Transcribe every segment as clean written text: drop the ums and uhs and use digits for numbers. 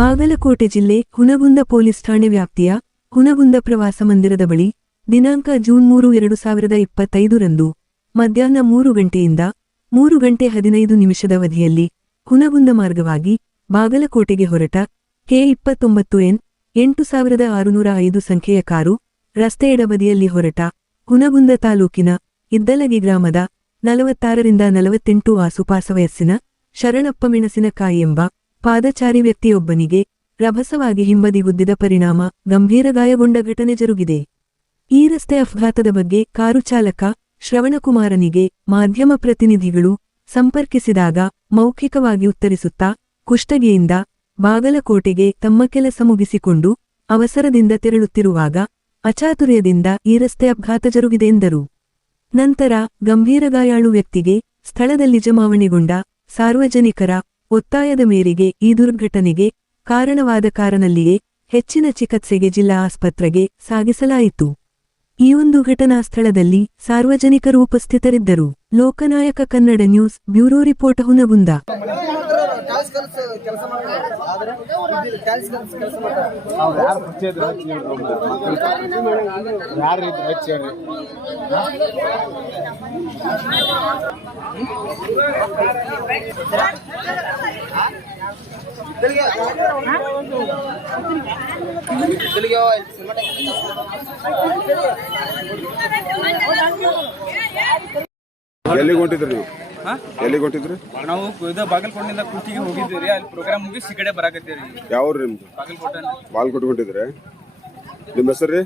ಬಾಗಲಕೋಟೆ ಜಿಲ್ಲೆ ಹುನಗುಂದ ಪೊಲೀಸ್ ಠಾಣೆ ವ್ಯಾಪ್ತಿಯ ಹುನಗುಂದ ಪ್ರವಾಸ ಮಂದಿರದ ಬಳಿ ದಿನಾಂಕ ಜೂನ್ 3, 2025 ಮಧ್ಯಾಹ್ನ 3 ಗಂಟೆಯಿಂದ 3:15 ಅವಧಿಯಲ್ಲಿ ಹುನಗುಂದ ಮಾರ್ಗವಾಗಿ ಬಾಗಲಕೋಟೆಗೆ ಹೊರಟ ಕೆ29N 8605 ಸಂಖ್ಯೆಯ ಕಾರು ರಸ್ತೆ ಎಡಬದಿಯಲ್ಲಿ ಹೊರಟ ಹುನಗುಂದ ತಾಲೂಕಿನ ಇದ್ದಲಗಿ ಗ್ರಾಮದ 46ರಿಂದ 48 ಆಸುಪಾಸ ವಯಸ್ಸಿನ ಶರಣಪ್ಪ ಮೆಣಸಿನಕಾಯಿ ಎಂಬ ಪಾದಚಾರಿ ವ್ಯಕ್ತಿಯೊಬ್ಬನಿಗೆ ರಭಸವಾಗಿ ಹಿಂಬದಿ ಗುದ್ದಿದ ಪರಿಣಾಮ ಗಂಭೀರ ಗಾಯಗೊಂಡ ಘಟನೆ ಜರುಗಿದೆ. ಈ ರಸ್ತೆ ಅಪಘಾತದ ಬಗ್ಗೆ ಕಾರು ಚಾಲಕ ಶ್ರವಣಕುಮಾರನಿಗೆ ಮಾಧ್ಯಮ ಪ್ರತಿನಿಧಿಗಳು ಸಂಪರ್ಕಿಸಿದಾಗ ಮೌಖಿಕವಾಗಿ ಉತ್ತರಿಸುತ್ತಾ ಕುಷ್ಟಗಿಯಿಂದ ಬಾಗಲಕೋಟೆಗೆ ತಮ್ಮ ಕೆಲಸ ಮುಗಿಸಿಕೊಂಡು ಅವಸರದಿಂದ ತೆರಳುತ್ತಿರುವಾಗ ಅಚಾತುರ್ಯದಿಂದ ಈ ರಸ್ತೆ ಅಪಘಾತ ಜರುಗಿದೆ ಎಂದರು. ನಂತರ ಗಂಭೀರ ಗಾಯಾಳು ವ್ಯಕ್ತಿಗೆ ಸ್ಥಳದಲ್ಲಿ ಜಮಾವಣೆಗೊಂಡ ಸಾರ್ವಜನಿಕರ ಒತ್ತಾಯದ ಮೇರೆಗೆ ಈ ದುರ್ಘಟನೆಗೆ ಕಾರಣವಾದ ಕಾರಿನಲ್ಲಿಯೇ ಹೆಚ್ಚಿನ ಚಿಕಿತ್ಸೆಗೆ ಜಿಲ್ಲಾ ಆಸ್ಪತ್ರೆಗೆ ಸಾಗಿಸಲಾಯಿತು. ಈ ಒಂದು ಘಟನಾ ಸ್ಥಳದಲ್ಲಿ ಸಾರ್ವಜನಿಕರು ಉಪಸ್ಥಿತರಿದ್ದರು. Loknayak Kannada news bureau report Hungund. ಎಲ್ಲಿಗೆ ಹೊಂಟಿದ್ರಿ ನೀವು? ಎಲ್ಲಿಗೆ ಹೊಂಟಿದ್ರಿ? ನಾವು ಬಾಗಲಕೋಟೆಯಿಂದ ಕುರ್ತಿಗೆ ಹೋಗಿದ್ವಿ ರೀ. ಅಲ್ಲಿ ಪ್ರೋಗ್ರಾಮ್ ಮುಗಿಸಿ ಈ ಕಡೆ ಬರಾಕತ್ತೀವಿ. ಯಾವ ಊರು ನಿಮ್ದು? ಬಾಗಲಕೋಟೆ ಹೊಂಟಿದ್ರಿ. ನಿಮ್ಮ ಹೆಸರು ರೀ?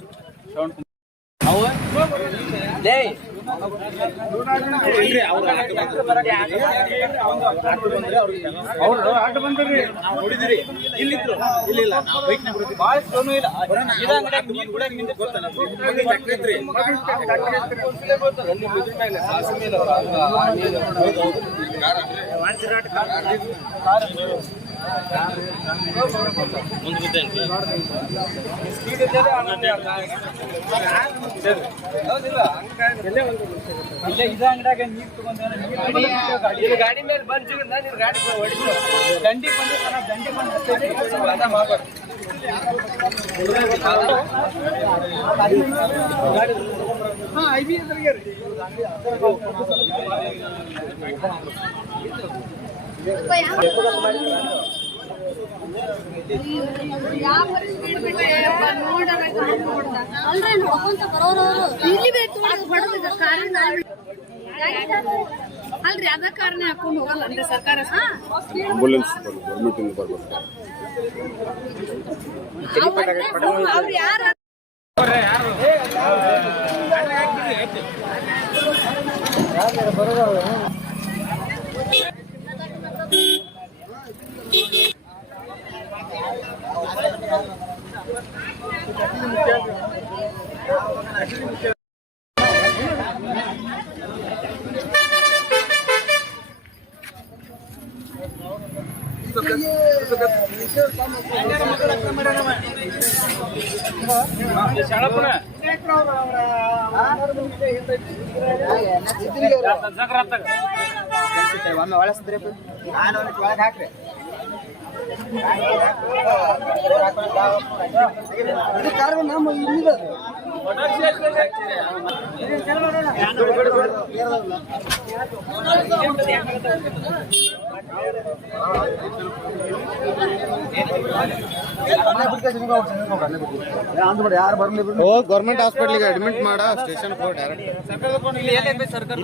ಗಾಡಿ ಮೇಲೆ ಬಂದು ಗಾಡಿ ದಂಡಿ ಅಲ್ರಿ ಅದ ಕಾರಣ ಹಾಕೊಂಡು ಹೋಗಲ್ಲ ಅಂದ್ರೆ ಸರ್ಕಾರ ಆಂಬುಲೆನ್ಸ್ ಗೌರ್ಮೆಂಟ್ ಇಂದ ಬರ್ಬೇಕು. ಅವ್ರು ಯಾರು ಒಮ್ಮೆ ಒಳಸ್ತ್ರಿ ನಾನು ಒಳಗೆ ಹಾಕ್ರಿ. ಗೌರ್ಮೆಂಟ್ ಹಾಸ್ಪಿಟಲ್ಗೆ ಅಡ್ಮಿಟ್ ಮಾಡ ಸ್ಟೇಷನ್ ಡೈರೆಕ್ಟ್ ಸರ್ಕಾರ